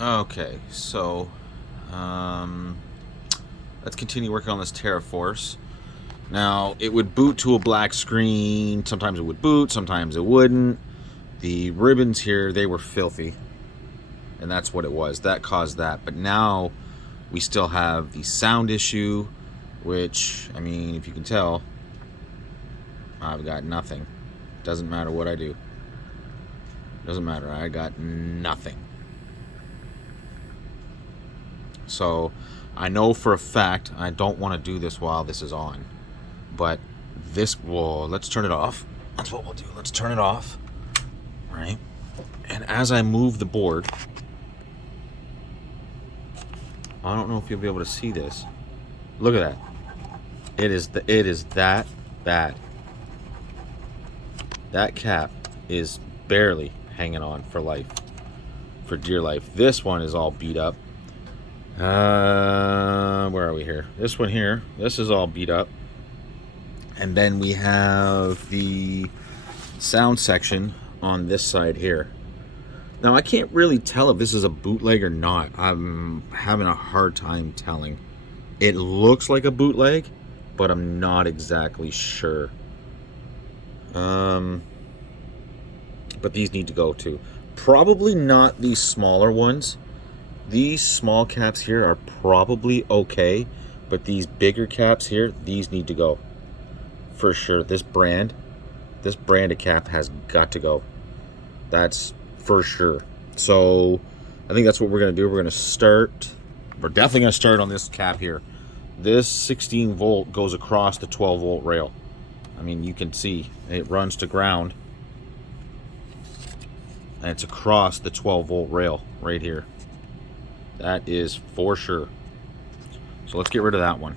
Okay, so um, let's continue working on this Terra Force. Now, it would boot to a black screen. Sometimes it would boot, sometimes it wouldn't. The ribbons here, they were filthy. And that's what it was. That caused that. But now we still have the sound issue, which, I mean, if you can tell, I've got nothing. Doesn't matter what I do. Doesn't matter. I got nothing. So I know for a fact I don't want to do this while this is on. But this will, let's turn it off. That's what we'll do. Let's turn it off. Right? And as I move the board, I don't know if you'll be able to see this. Look at that. It is that bad. That cap is barely hanging on for life. For dear life. This one is all beat up. Where are we here? This one here. This is all beat up. And then we have the sound section on this side here. Now, I can't really tell if this is a bootleg or not. I'm having a hard time telling. It looks like a bootleg, but I'm not exactly sure. But these need to go too. Probably not these smaller ones. These small caps here are probably okay, but these bigger caps here, these need to go. For sure. This brand of cap has got to go. That's for sure. So I think that's what we're going to do. We're definitely going to start on this cap here. This 16 volt goes across the 12 volt rail. I mean, you can see it runs to ground. And it's across the 12 volt rail right here. That is for sure. So let's get rid of that one.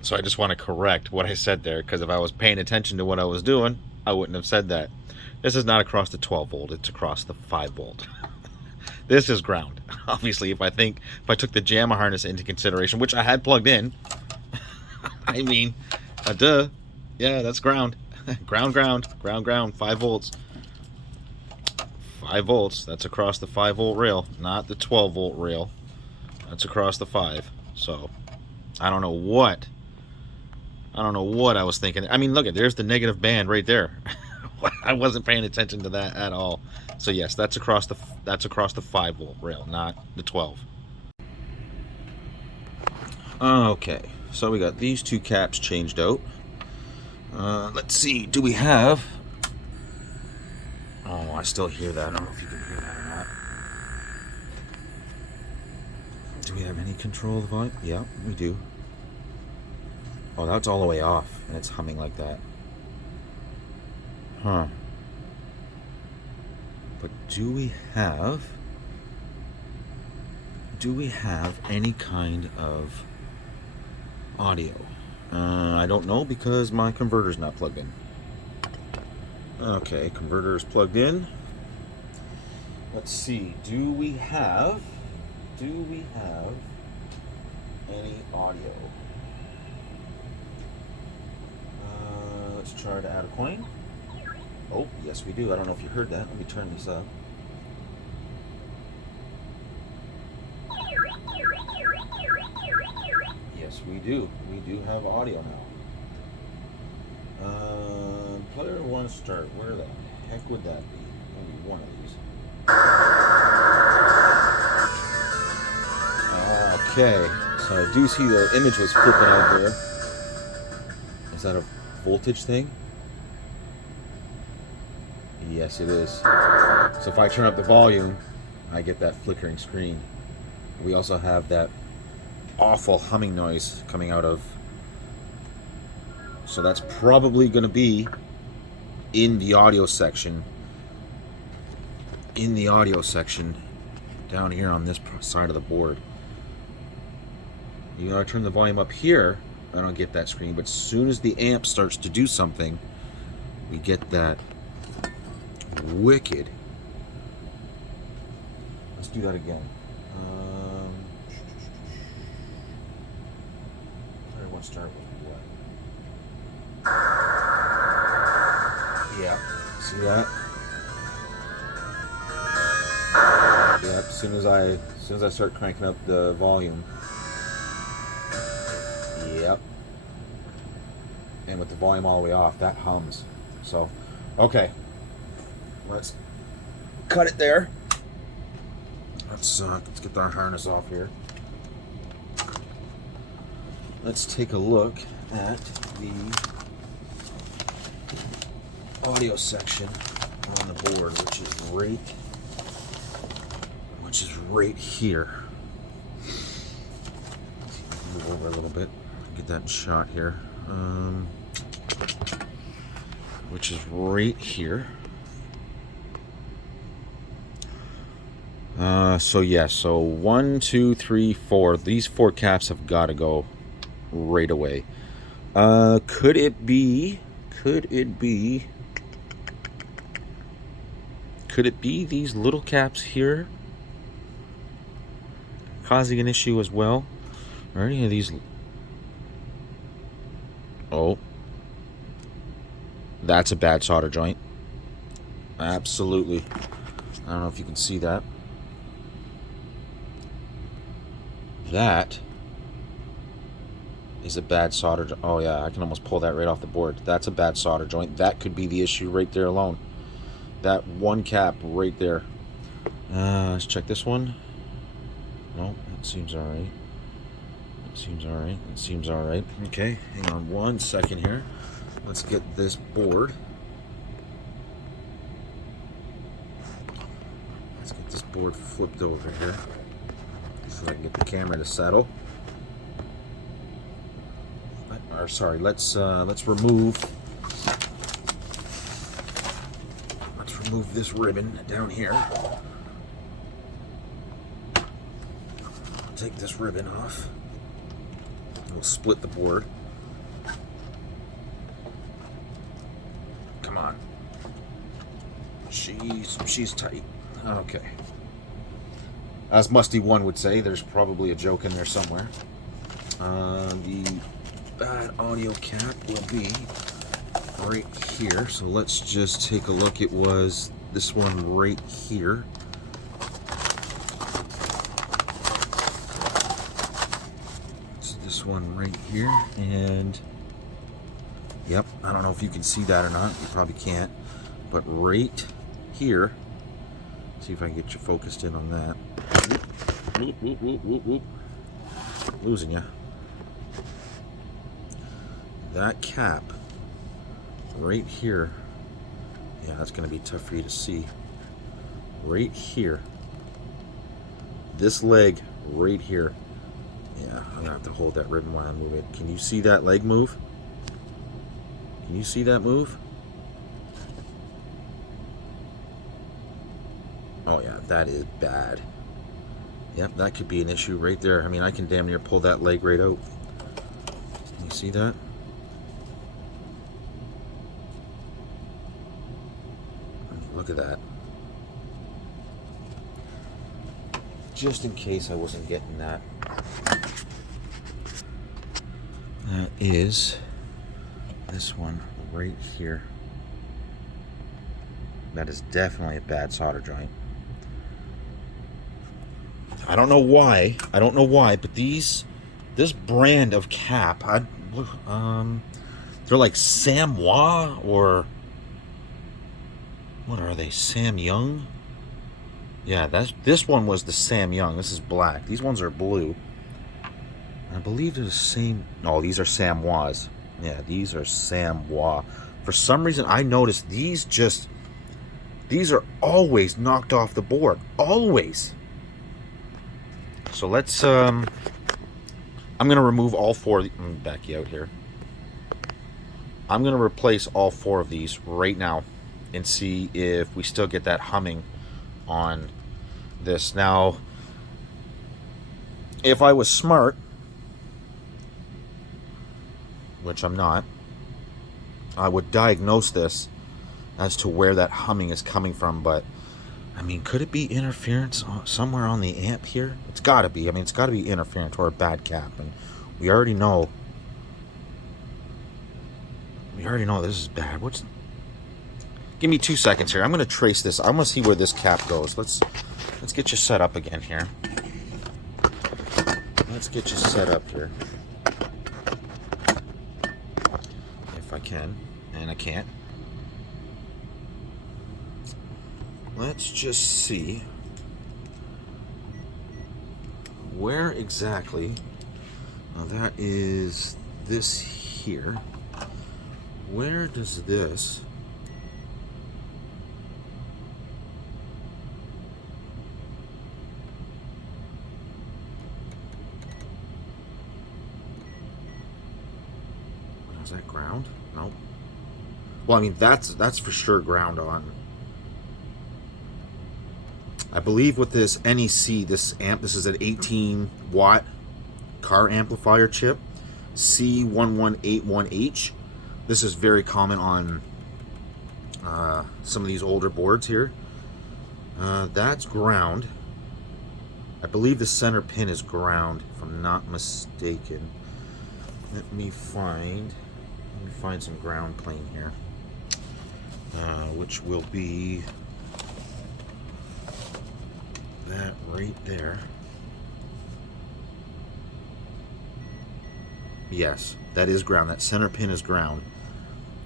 So I just want to correct what I said there, because if I was paying attention to what I was doing, I wouldn't have said that. This is not across the 12 volt, it's across the 5 volt. This is ground. Obviously, if I took the JAMA harness into consideration, which I had plugged in, I mean, duh. Yeah, that's ground. ground, 5 volts. 5 volts, that's across the 5 volt rail, not the 12 volt rail. That's across the 5. So, I don't know what I was thinking. I mean, look, there's the negative band right there. I wasn't paying attention to that at all. So yes, that's across the 5 volt rail, not the 12. Okay, so we got these two caps changed out. Let's see, do we have... Oh, I still hear that. I don't know if you can hear that or not. Do we have any control of the volume? Yeah, we do. Oh, that's all the way off, and it's humming like that. Huh. But do we have any kind of audio? I don't know, because my converter's not plugged in. Okay, converter is plugged in. Let's see. Do we have any audio? Let's try to add a coin. Oh, yes we do. I don't know if you heard that. Let me turn this up. Yes, we do. We do have audio now. Player one start. Where the heck would that be? Maybe one of these. Okay, so I do see the image was flipping out there. Is that a voltage thing? Yes, it is. So if I turn up the volume, I get that flickering screen. We also have that awful humming noise coming out of... So that's probably going to be in the audio section. In the audio section down here on this side of the board. You know, I turn the volume up here, I don't get that screen, but as soon as the amp starts to do something, we get that wicked. Let's do that again. Everyone start with what? Yeah, see that? Yep, as soon as I start cranking up the volume. Yep. And with the volume all the way off, that hums. So, okay. Let's cut it there. Let's get our harness off here. Let's take a look at the audio section on the board, which is right here. Move over a little bit, get that in shot here. Which is right here. So 1, 2, 3, 4. These 4 caps have got to go right away. Could it be these little caps here causing an issue as well? Or any of these? Oh, that's a bad solder joint. Absolutely. I don't know if you can see that. That is a bad solder joint. Oh yeah, I can almost pull that right off the board. That's a bad solder joint. That could be the issue right there alone. That one cap right there. Let's check this one. No, that seems alright. It seems alright. Okay, hang on one second here. Let's get this board. Let's get this board flipped over here so I can get the camera to settle. Or sorry, let's remove this ribbon down here. Take this ribbon off. We'll split the board. Come on. She's tight. Okay. As Musty One would say, there's probably a joke in there somewhere. The bad audio cap will be right here. So let's just take a look. It was this one right here. It's this one right here. And yep, I don't know if you can see that or not. You probably can't. But right here, see if I can get you focused in on that. Losing you. That cap right here, yeah, that's going to be tough for you to see. Right here, this leg right here, yeah, I'm gonna have to hold that ribbon while I move it. Can you see that leg move? Can you see that move? Oh yeah, that is bad. Yep, that could be an issue right there. I mean, I can damn near pull that leg right out. Can you see that? Look at that. Just in case I wasn't getting that. That is this one right here. That is definitely a bad solder joint. I don't know why, but this brand of cap, they're like Samoa, or what are they, Sam Young? Yeah, this one was the Sam Young. This is black. These ones are blue. I believe they're the same. No, these are Samoas. Yeah, these are Samoa. For some reason, I noticed these are always knocked off the board. Always. So let's, I'm going to remove all 4. Let me back you out here. I'm going to replace all 4 of these right now and see if we still get that humming on this. Now, if I was smart, which I'm not, I would diagnose this as to where that humming is coming from. But I mean, could it be interference somewhere on the amp here? It's got to be. I mean, it's got to be interference or a bad cap, and we already know this is bad. Give me 2 seconds here. I'm going to trace this. I want to see where this cap goes. Let's get you set up again here. Let's get you set up here. If I can, and I can't. Let's just see where exactly. Now that is this here. Where does this? Is that ground? Nope. Well, I mean that's for sure ground on. I believe with this NEC, this amp, this is an 18 watt car amplifier chip, C1181H. This is very common on some of these older boards here. That's ground. I believe the center pin is ground, if I'm not mistaken. Let me find some ground plane here, which will be that right there. Yes, that is ground. That center pin is ground.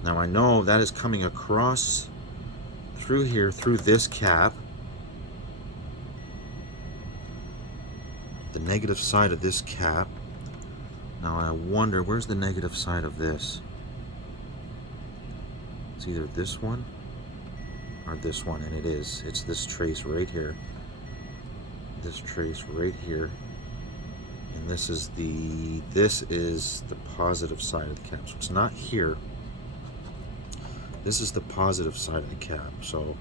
Now I know that is coming across through here, through this cap. The negative side of this cap. Now I wonder, where's the negative side of this? It's either this one or this one, and it is. It's this trace right here. This trace right here. And this is the positive side of the cap. So it's not here. This is the positive side of the cap. So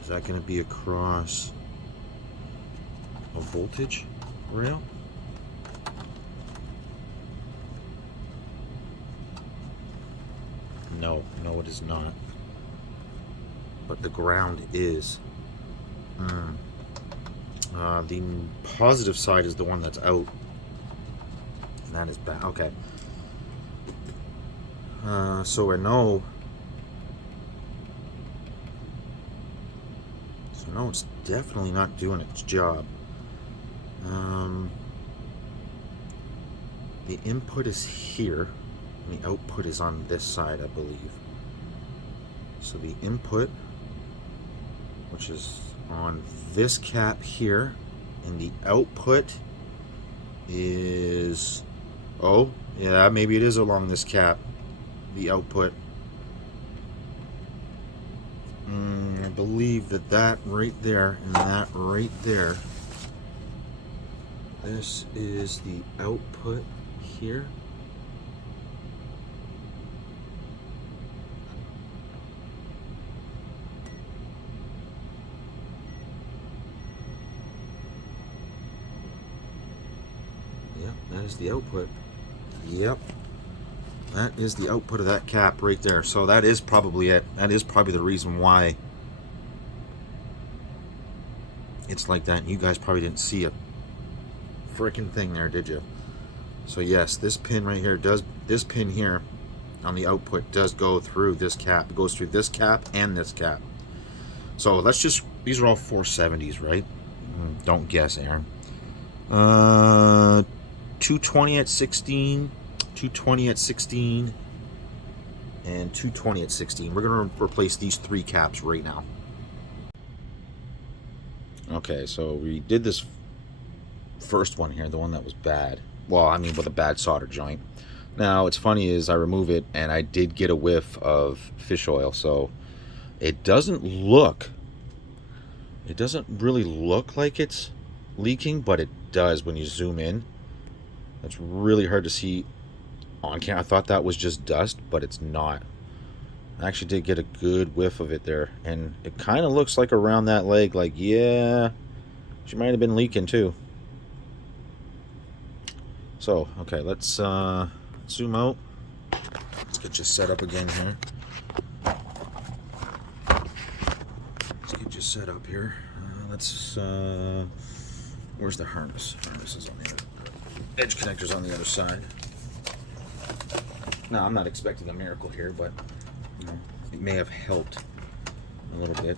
is that going to be across a voltage rail? No, it is not. But the ground is. The positive side is the one that's out. And that is bad. Okay. So I know. So no, it's definitely not doing its job. The input is here. And the output is on this side, I believe. So the input, which is on this cap here, and the output is, oh yeah, maybe it is along this cap, the output. I believe that right there and that right there, this is the output here. That is the output. Yep. That is the output of that cap right there. So that is probably it. That is probably the reason why it's like that. You guys probably didn't see a freaking thing there, did you? So yes, this pin right here does, this pin here on the output does go through this cap. It goes through this cap and this cap. So let's just, these are all 470s, right? Don't guess, Aaron. 220 at 16, 220 at 16, and 220 at 16. We're going to replace these 3 caps right now. Okay, so we did this first one here, the one that was bad. Well, I mean with a bad solder joint. Now, what's funny is I remove it and I did get a whiff of fish oil, so it doesn't really look like it's leaking, but it does when you zoom in. It's really hard to see on camera. I thought that was just dust, but it's not. I actually did get a good whiff of it there, and it kind of looks like around that leg, like, yeah, she might have been leaking too. So, okay, let's zoom out. Let's get you set up again here. Let's get you set up here. Where's the harness? Harness is on the other. Edge connectors on the other side. Now, I'm not expecting a miracle here, but it may have helped a little bit.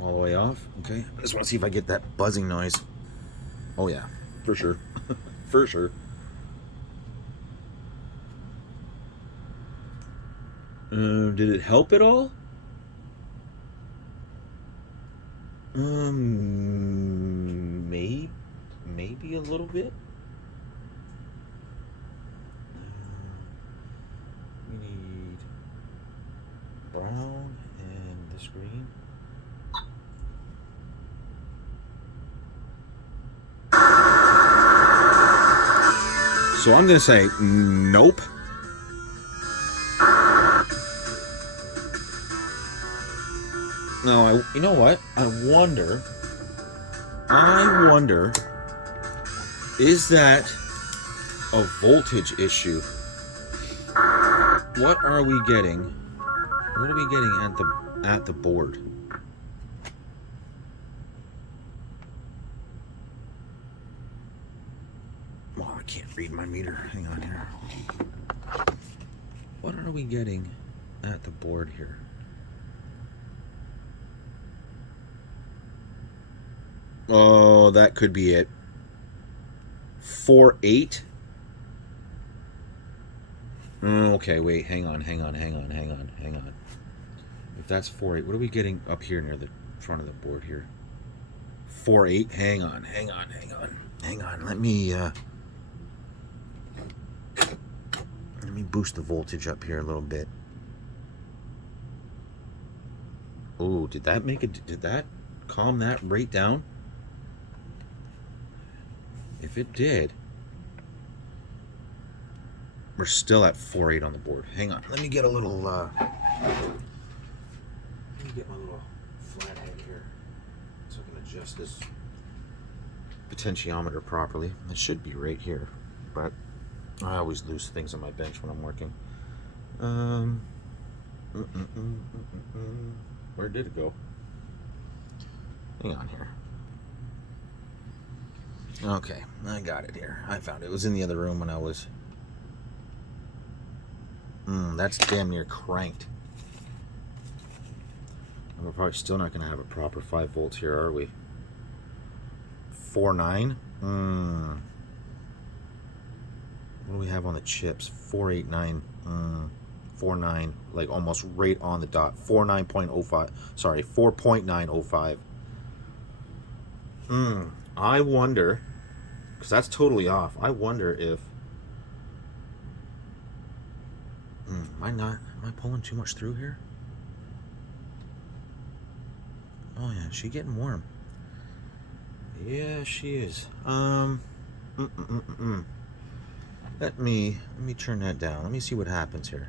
All the way off. Okay, I just want to see if I get that buzzing noise. Oh yeah, for sure. For sure. Did it help at all? Maybe a little bit. We need brown and this green. So I'm gonna say nope. No, you know what? I wonder, is that a voltage issue? What are we getting? What are we getting at the board? Oh, I can't read my meter. Hang on here. What are we getting at the board here? Oh, that could be it. 4.8. Okay, wait, hang on. If that's 4.8, what are we getting up here near the front of the board here? 4.8. Hang on. Let me boost the voltage up here a little bit. Oh, did that calm that rate down? If it did, we're still at 4.8 on the board. Hang on, let me get a little let me get my little flathead here so I can adjust this potentiometer properly. It should be right here, but I always lose things on my bench when I'm working. Where did it go? Hang on here. Okay, I got it here. I found it. It was in the other room when I was... that's damn near cranked. And we're probably still not going to have a proper 5 volts here, are we? 4.9? What do we have on the chips? 4.89. 4.9, like almost right on the dot. 4.9.05. Sorry, 4.905. I wonder, because that's totally off. I wonder if am I pulling too much through here? Oh yeah, she getting warm. Yeah, she is. Let me turn that down. Let me see what happens here.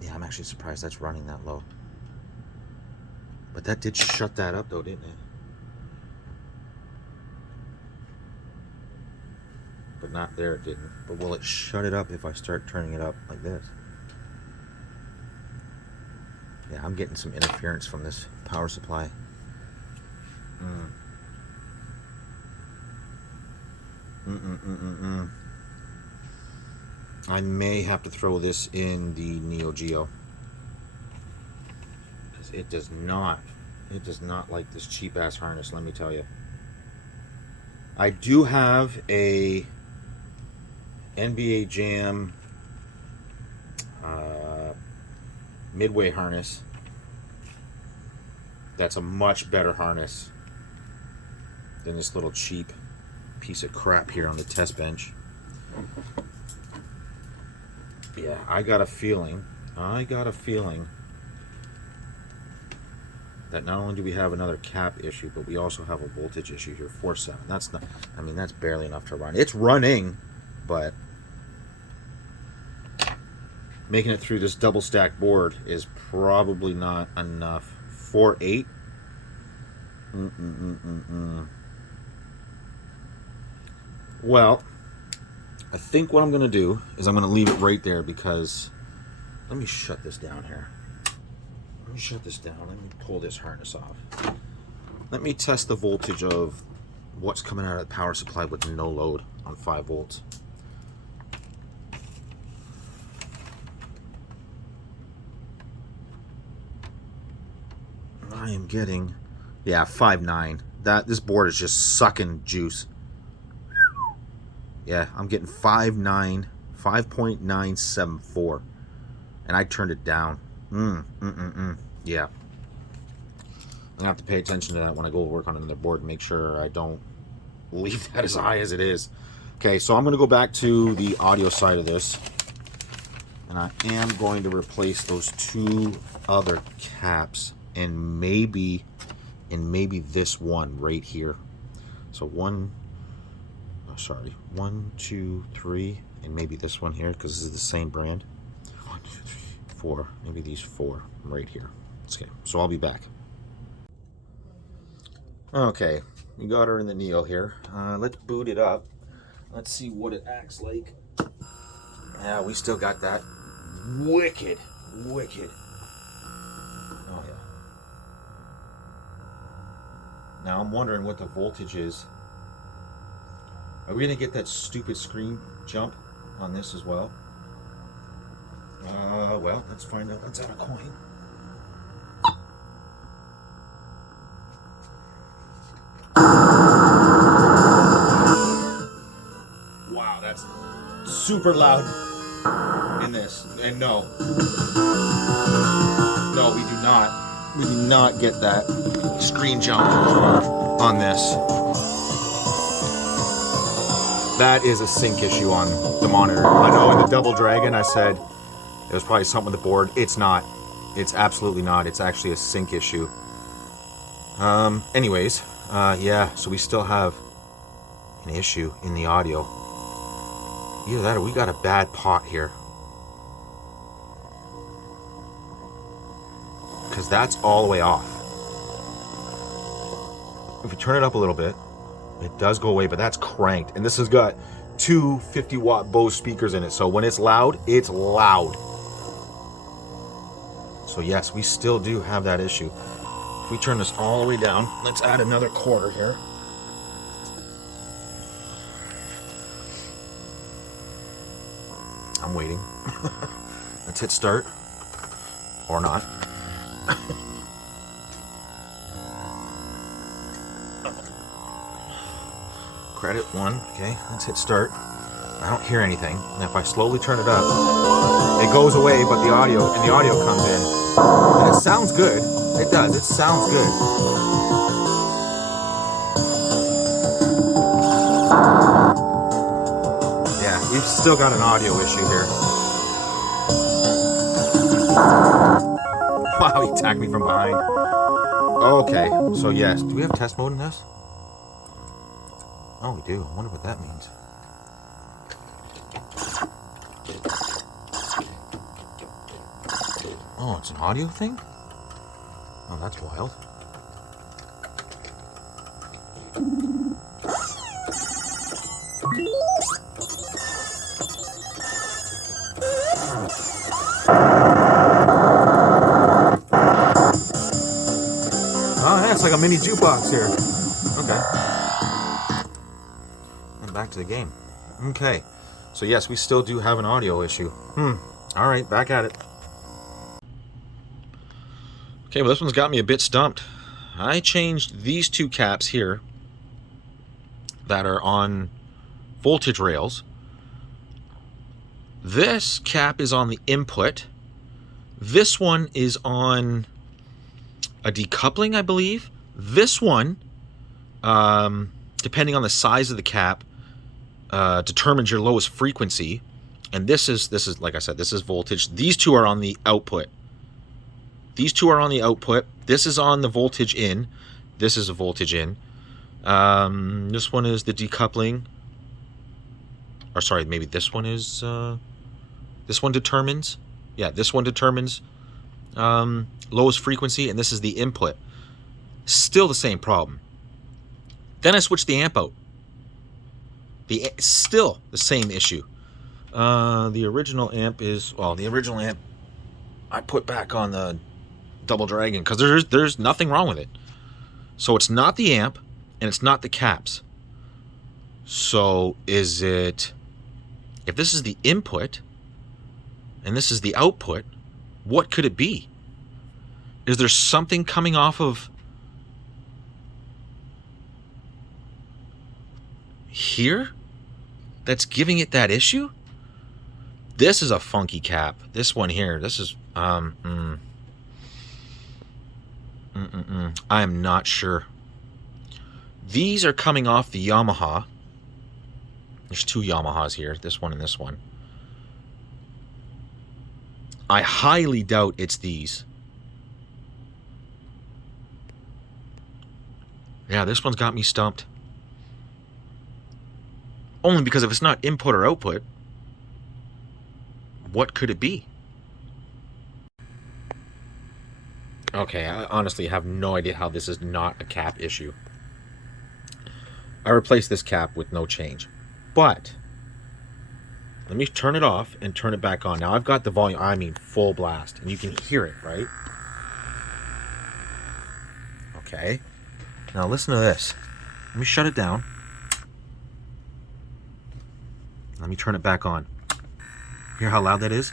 Yeah, I'm actually surprised that's running that low. But that did shut that up though, didn't it? But not there, it didn't. But will it shut it up if I start turning it up like this? Yeah, I'm getting some interference from this power supply. I may have to throw this in the Neo Geo, because it does not like this cheap ass harness, let me tell you. I do have a NBA Jam Midway harness. That's a much better harness than this little cheap piece of crap here on the test bench. Yeah, I got a feeling that not only do we have another cap issue, but we also have a voltage issue here. 4.7. That's not, I mean, that's barely enough to run. It's running, but making it through this double stack board is probably not enough. 4.8. Well, I think what I'm going to do is I'm going to leave it right there, because let me shut this down here. Let me shut this down. Let me pull this harness off. Let me test the voltage of what's coming out of the power supply with no load on 5 volts. I am getting, yeah, 5.9. This board is just sucking juice. Yeah, I'm getting 5.974, and I turned it down. Yeah, I'm gonna have to pay attention to that when I go work on another board and make sure I don't leave that as high as it is. Okay, so I'm gonna go back to the audio side of this, and I am going to replace those 2 other caps, and maybe this one right here. So 1, 2, 3, and maybe this one here, because this is the same brand. 1, 2, 3, 4, maybe these 4 right here. Okay, so I'll be back. Okay, we got her in the Neo here. Let's boot it up. Let's see what it acts like. Yeah, we still got that wicked. Oh yeah. Now I'm wondering what the voltage is. Are we gonna get that stupid screen jump on this as well? Well, let's find out. Let's add a coin. Wow, that's super loud in this. And no, we do not. We do not get that screen jump on this. That is a sync issue on the monitor. I know in the Double Dragon I said it was probably something with the board. It's not. It's absolutely not. It's actually a sync issue. Anyways, yeah, so we still have an issue in the audio. Either that or we got a bad pot here. Because that's all the way off. If we turn it up a little bit, it does go away, but that's cranked. And this has got 2 50-watt Bose speakers in it. So when it's loud, it's loud. So yes, we still do have that issue. If we turn this all the way down, let's add another quarter here. I'm waiting. Let's hit start. Or not. Credit 1. Okay, let's hit start. I don't hear anything. And if I slowly turn it up, it goes away, but the audio comes in. And it sounds good. It does. It sounds good. Yeah, we've still got an audio issue here. Wow, he attacked me from behind. Okay, so yes. Do we have test mode in this? Oh, we do. I wonder what that means. Oh, it's an audio thing? Oh, that's wild. Oh, yeah, it's like a mini jukebox here. Okay. And back to the game. Okay. So yes, we still do have an audio issue. Alright, back at it. Okay, well this one's got me a bit stumped. I changed these 2 caps here that are on voltage rails. This cap is on the input. This one is on a decoupling, I believe. This one, depending on the size of the cap, determines your lowest frequency. And this is like I said, this is voltage. These 2 are on the output. These 2 are on the output. This is on the voltage in. This is a voltage in. This one is the decoupling. Or sorry, maybe this one is... this one determines... Yeah, this one determines lowest frequency, and this is the input. Still the same problem. Then I switched the amp out. Still the same issue. The original amp is... Well, the original amp I put back on the Double Dragon, because there's nothing wrong with it. So it's not the amp, and it's not the caps. So is it, if this is the input, and this is the output, what could it be? Is there something coming off of here that's giving it that issue? This is a funky cap. This one here, this is I am not sure. These are coming off the Yamaha. There's two Yamahas here, this one and this one. I highly doubt it's these. Yeah, this one's got me stumped. Only because if it's not input or output, what could it be? Okay, I honestly have no idea how this is not a cap issue. I replaced this cap with no change. But let me turn it off and turn it back on. Now I've got the volume, I mean full blast, and you can hear it, right? Okay. Now listen to this. Let me shut it down. Let me turn it back on. Hear how loud that is?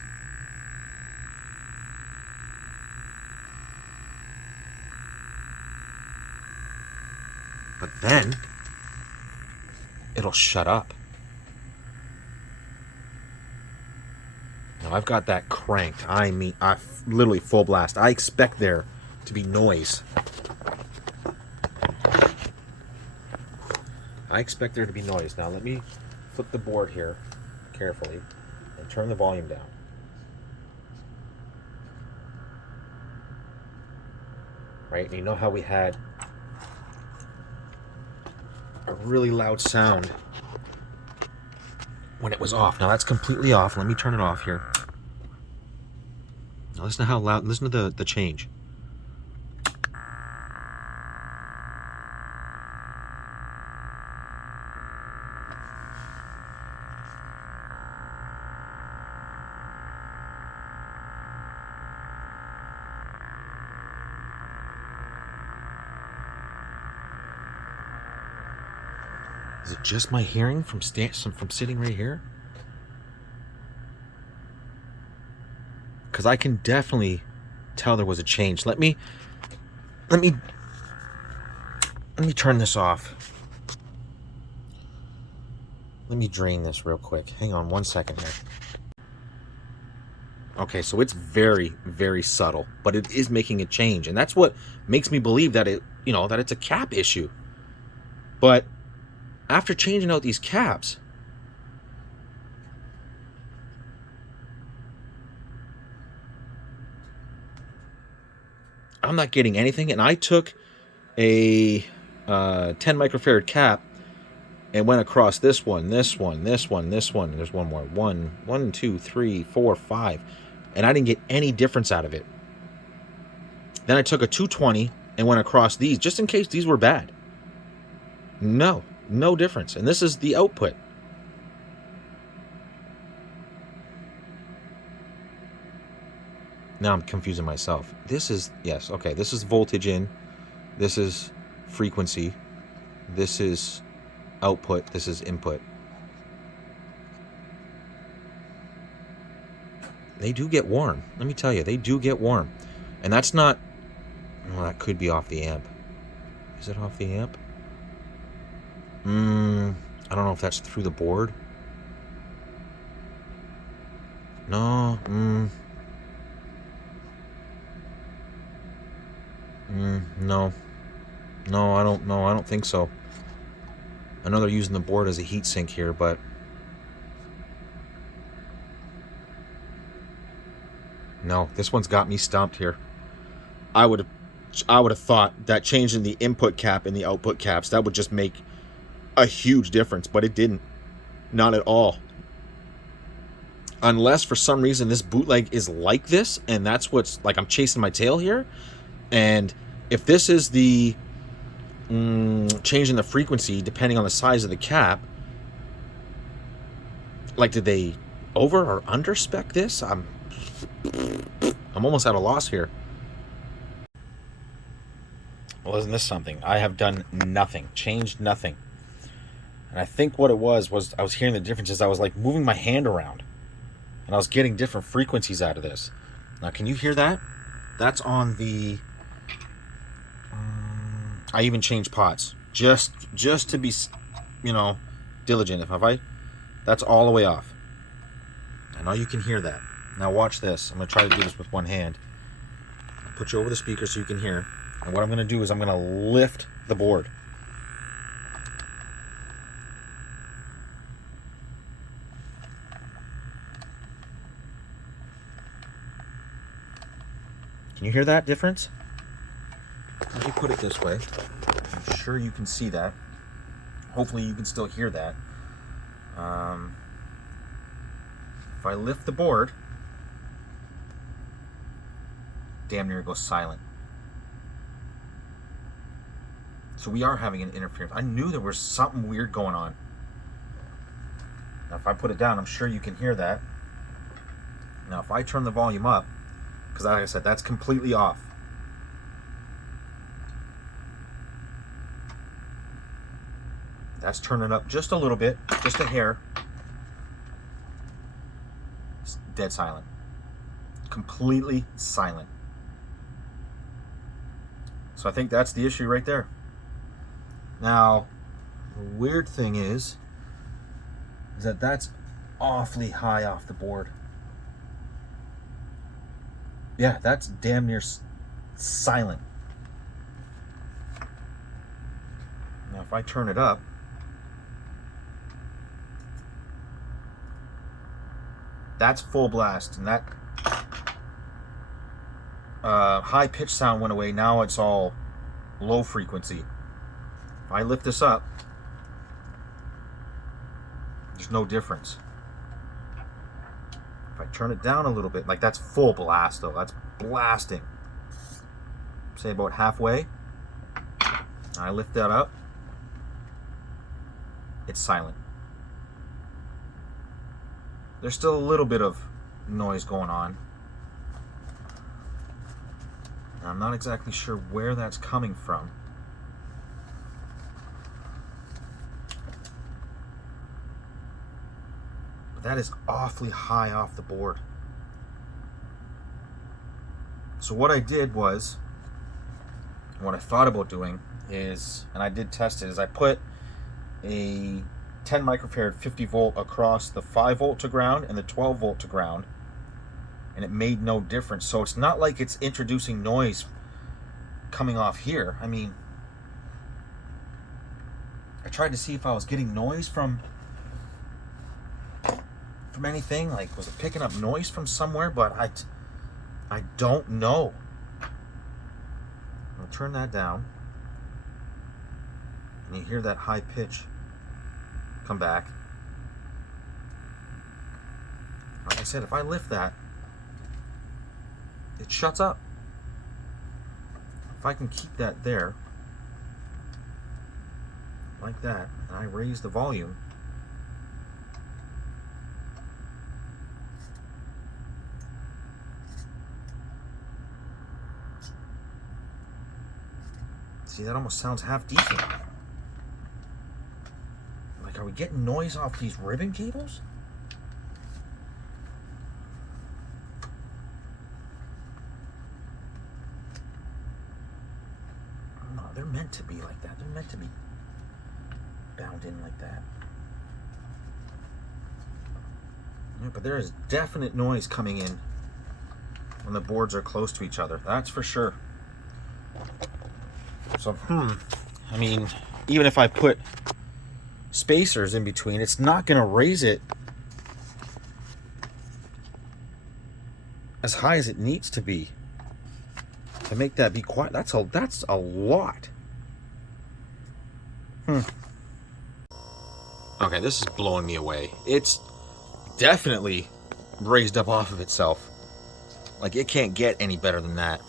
But then it'll shut up. Now I've got that cranked. I mean, I literally full blast. I expect there to be noise. I expect there to be noise. Now let me flip the board here carefully and turn the volume down. Right, and you know how we had a really loud sound when it was off. Now that's completely off. Let me turn it off here. Now listen to how loud, listen to the change. Is it just my hearing from sitting right here? Because I can definitely tell there was a change. Let me turn this off. Let me drain this real quick. Hang on 1 second here. Okay, so it's very, very subtle, but it is making a change, and that's what makes me believe that that it's a cap issue. But after changing out these caps, I'm not getting anything. And I took a 10 microfarad cap and went across this one, this one, this one, this one. And there's one more. 1, 2, 3, 4, 5. And I didn't get any difference out of it. Then I took a 220 and went across these just in case these were bad. No difference. And this is the output. Now I'm confusing myself. This is, yes, okay, this is voltage in. This is frequency. This is output. This is input. They do get warm. Let me tell you, they do get warm. And that's not, well, that could be off the amp. Is it off the amp? I don't know if that's through the board. No. No. No, I don't know. I don't think so. I know they're using the board as a heat sink here, but no, this one's got me stumped here. I would have thought that changing the input cap and the output caps, that would just make a huge difference, but it didn't. Not at all. Unless for some reason this bootleg is like this, and that's what's like, I'm chasing my tail here. And if this is the changing the frequency depending on the size of the cap, like, did they over or under spec this? I'm almost at a loss here. Well, isn't this something? I have done nothing, changed nothing. And I think what it was I was hearing the differences. I was like moving my hand around, and I was getting different frequencies out of this. Now, can you hear that? That's on the... I even changed pots. Just to be, you know, diligent. That's all the way off. I know you can hear that. Now watch this. I'm going to try to do this with one hand. I'll put you over the speaker so you can hear. And what I'm going to do is I'm going to lift the board. Can you hear that difference? Let me put it this way. I'm sure you can see that. Hopefully you can still hear that. If I lift the board, damn near it goes silent. So we are having an interference. I knew there was something weird going on. Now if I put it down, I'm sure you can hear that. Now if I turn the volume up, because like I said, that's completely off. That's turning up just a little bit, just a hair. It's dead silent. Completely silent. So I think that's the issue right there. Now, the weird thing is that that's awfully high off the board. Yeah, that's damn near silent. Now, if I turn it up, that's full blast, and that high pitch sound went away. Now it's all low frequency. If I lift this up, there's no difference. If I turn it down a little bit, like that's full blast though, that's blasting. Say about halfway. I lift that up, it's silent. There's still a little bit of noise going on. I'm not exactly sure where that's coming from. But that is awfully high off the board. So what I did was, what I thought about doing is, and I did test it, is I put a 10 microfarad 50 volt across the 5 volt to ground and the 12 volt to ground, and it made no difference. So it's not like it's introducing noise coming off here. I mean, I tried to see if I was getting noise from anything, like was it picking up noise from somewhere, but I don't know. I'll turn that down, and you hear that high pitch come back. Like I said, if I lift that, it shuts up. If I can keep that there, like that, and I raise the volume, see, that almost sounds half decent. Like, are we getting noise off these ribbon cables? No, they're meant to be like that. They're meant to be bound in like that. Yeah, but there is definite noise coming in when the boards are close to each other. That's for sure. So, I mean, even if I put spacers in between, it's not going to raise it as high as it needs to be to make that be quiet. That's a lot. Okay, this is blowing me away. It's definitely raised up off of itself. Like, it can't get any better than that.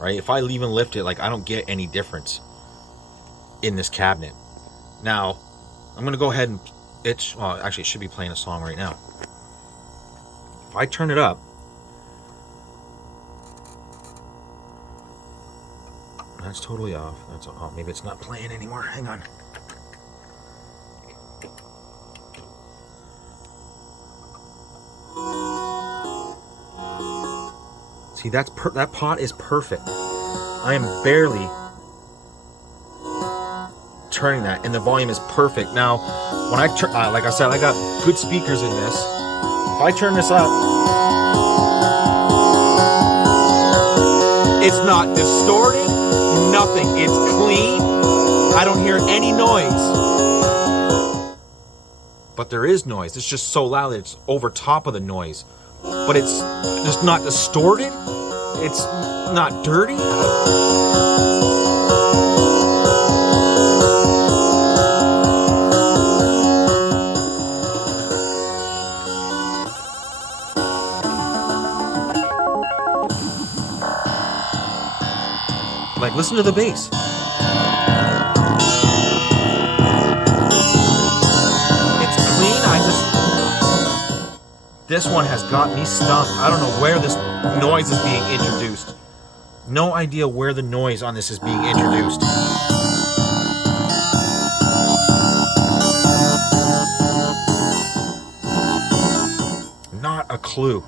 Right? If I even lift it, like, I don't get any difference in this cabinet. Now, I'm going to go ahead and well, actually, it should be playing a song right now. If I turn it up, That's totally off. That's off. Maybe it's not playing anymore. Hang on. See, that pot is perfect. I am barely turning that, and the volume is perfect. Now, when I turn, like I said, I got good speakers in this. If I turn this up, it's not distorted, nothing. It's clean. I don't hear any noise. But there is noise. It's just so loud that it's over top of the noise. But it's just not distorted. It's not dirty. Like, listen to the bass. It's clean. This one has got me stumped. I don't know where this noise is being introduced. No idea where the noise on this is being introduced. Not a clue.